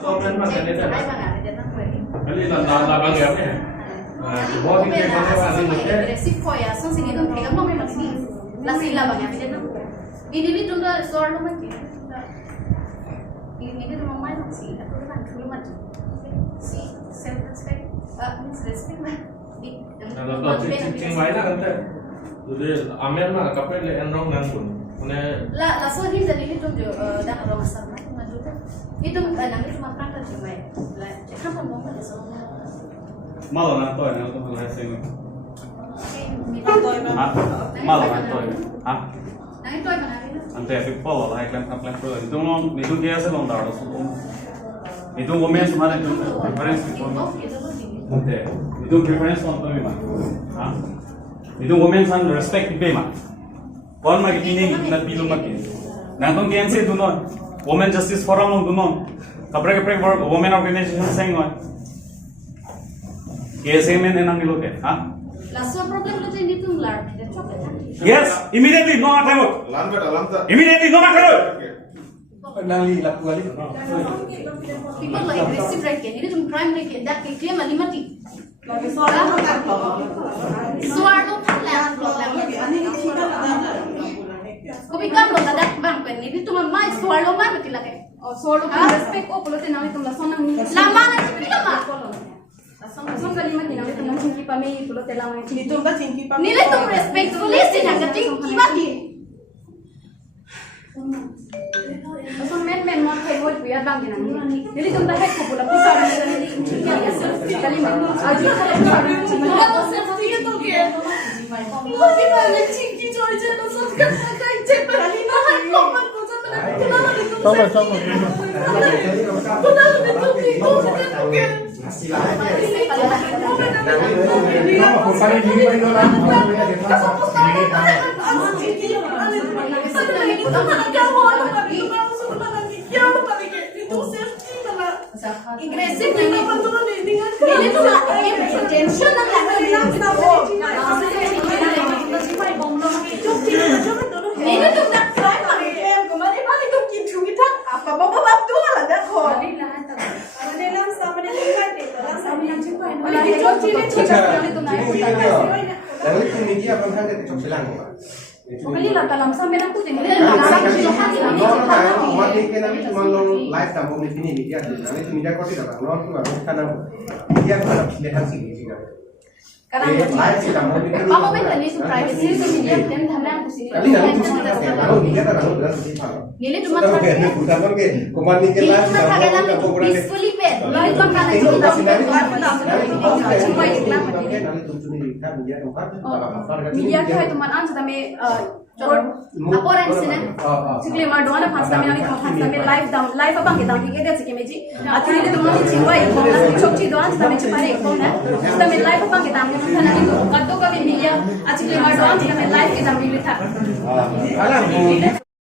Soalnya mah kan itu. Kali la bangga ya. बहुत ही केस होने वाले मुझे agresif kok ya, so sini tuh pegang mau memang sini, lah sila bang ya, jadi ini tuh udah soal lo mati, ini tuh mau main sih, aku tuh kan dulu mati, si self respect, means respect lah, di kalau cing lainnya kan teh, jadi amen mah kapan le enrong nangkun, punya lah so ini jadi ini tuh dah kalau masalah maju tuh, itu nanti cuma perangkat cuma ya, lah kenapa mau pada soalnya Malo na to, ano to mga sing. Ah, Malo na to. Ha? nang ito ay manari na. Ante people lah iklan kaplan pro. Itu kaya sa long daro so. Itu women sumara itu preference ko. Ante. Itu preference on to mi ma. Ha? Itu women san respect be ma. Kon ma kitini na pilu ma kin. Na tong kian se duno. Women justice forum duno. Kapre women organization sengon. कैसे में नंग निलोगे हाँ Lah so problem lo jadi tuh lar, dia coba kan. yes immediately no matter what immediately no matter what Nali lapu kali. People like aggressive right kan, ini tuh crime right kan, dah kaya mali mati. Suara lah problem. Kau pikir lo tak bang kan, ini tuh mamai suara lo mah betul kan. Suara lo respect oh kalau tenang itu lah sonang. Lama nanti pilih mah. Asam kali mah tinang itu mungkin kita may tulot telang ang Dito ba tingki pa? nilai tuh respectfully sih nak tinggi lagi. Asam men mau kayak mau biar bang gini. Jadi tuh dah kayak populer besar jadi kali mah aja kalau cuma tuh selfie itu dia. Lagi banyak tinggi coy jadi tuh kan kayak cepet kali mah kok kau Sama sama. Agresif ini tuh nggak intention nggak ini tuh nggak crime kemarin paling tuh gitu kita apa bapak tuh malah dah kok Lalu itu media apa kan itu bilang kok. Pokoknya lah dalam sampai aku tinggal Umat ini kan cuma live tampung di sini media itu media kok tidak nol tuh harus karena media kan lihat sih sih karena live sih tampung itu kamu kan itu privacy itu media dan tanda aku sini kali nanti kalau media kan harus bilang sih pak nilai cuma bukan kan ke kuman ini ini live cuma kadang itu peacefully pet lalu itu kan itu cuma iklan media kayak teman an tapi laporan sini sikli mar doa na fasta mina ni fasta mina live abang kita lagi kita sih kemeji akhirnya itu mau ciwa itu mau chokchi doa tapi cuma itu na tapi live abang kita mau kan itu kadang kadang media akhirnya mar doa tapi live kita milih tak alam